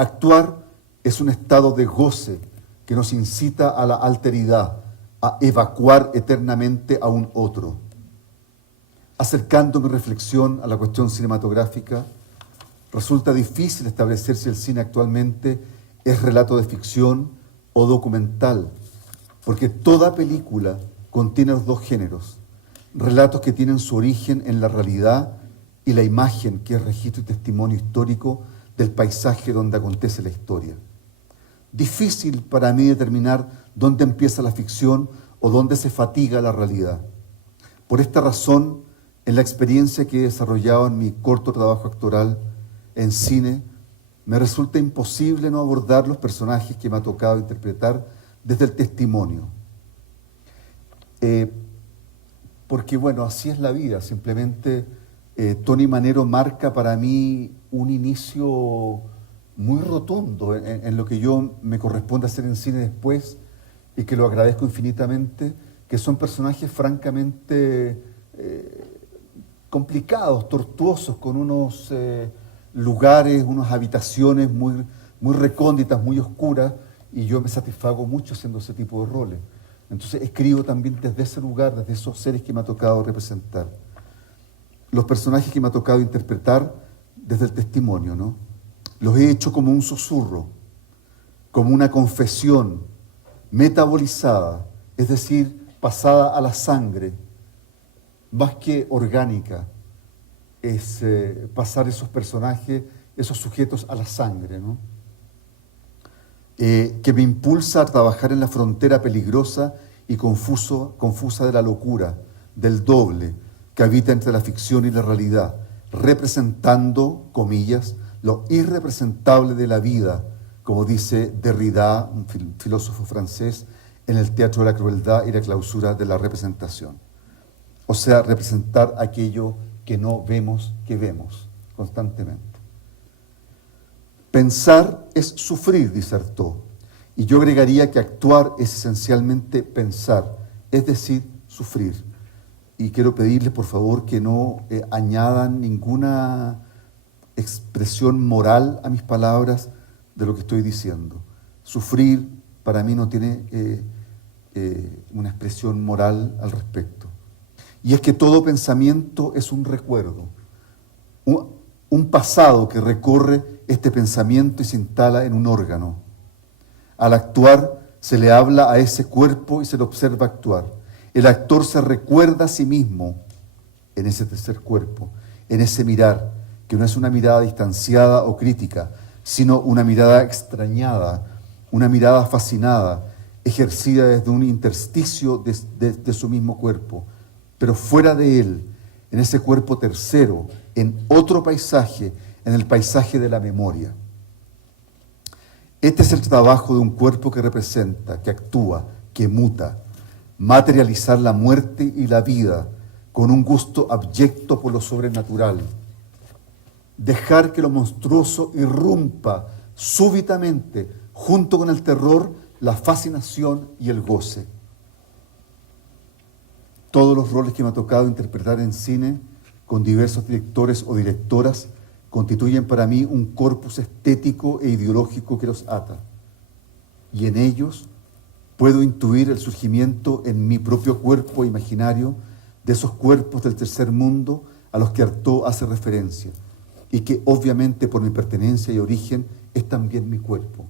Actuar es un estado de goce que nos incita a la alteridad, a evacuar eternamente a un otro. Acercando mi reflexión a la cuestión cinematográfica, resulta difícil establecer si el cine actualmente es relato de ficción o documental, porque toda película contiene los dos géneros, relatos que tienen su origen en la realidad y la imagen que es registro y testimonio histórico del paisaje donde acontece la historia. Difícil para mí determinar dónde empieza la ficción o dónde se fatiga la realidad. Por esta razón, en la experiencia que he desarrollado en mi corto trabajo actoral en cine, me resulta imposible no abordar los personajes que me ha tocado interpretar desde el testimonio. Porque bueno, así es la vida, simplemente Tony Manero marca para mí un inicio muy rotundo en lo que yo me corresponde hacer en cine después y que lo agradezco infinitamente, que son personajes francamente complicados, tortuosos, con unos lugares, unas habitaciones muy recónditas, muy oscuras, y yo me satisfago mucho haciendo ese tipo de roles. Entonces escribo también desde ese lugar, desde esos seres que me ha tocado representar. Los personajes que me ha tocado interpretar desde el testimonio, ¿no? Los he hecho como un susurro, como una confesión metabolizada, es decir, pasada a la sangre, más que orgánica, es pasar esos personajes, esos sujetos a la sangre, ¿no? Que me impulsa a trabajar en la frontera peligrosa y confusa de la locura, del doble, que habita entre la ficción y la realidad, representando, comillas, lo irrepresentable de la vida, como dice Derrida, un filósofo francés, en el Teatro de la Crueldad y la clausura de la representación. O sea, representar aquello que no vemos, que vemos constantemente. Pensar es sufrir, disertó, y yo agregaría que actuar es esencialmente pensar, es decir, sufrir. Y quiero pedirles, por favor, que no añadan ninguna expresión moral a mis palabras de lo que estoy diciendo. Sufrir para mí no tiene una expresión moral al respecto. Y es que todo pensamiento es un recuerdo, un pasado que recorre este pensamiento y se instala en un órgano. Al actuar se le habla a ese cuerpo y se le observa actuar. El actor se recuerda a sí mismo en ese tercer cuerpo, en ese mirar, que no es una mirada distanciada o crítica, sino una mirada extrañada, una mirada fascinada, ejercida desde un intersticio de su mismo cuerpo, pero fuera de él, en ese cuerpo tercero, en otro paisaje, en el paisaje de la memoria. Este es el trabajo de un cuerpo que representa, que actúa, que muta, materializar la muerte y la vida con un gusto abyecto por lo sobrenatural. Dejar que lo monstruoso irrumpa súbitamente, junto con el terror, la fascinación y el goce. Todos los roles que me ha tocado interpretar en cine, con diversos directores o directoras, constituyen para mí un corpus estético e ideológico que los ata. Y en ellos puedo intuir el surgimiento en mi propio cuerpo imaginario de esos cuerpos del tercer mundo a los que Artaud hace referencia, y que obviamente por mi pertenencia y origen es también mi cuerpo.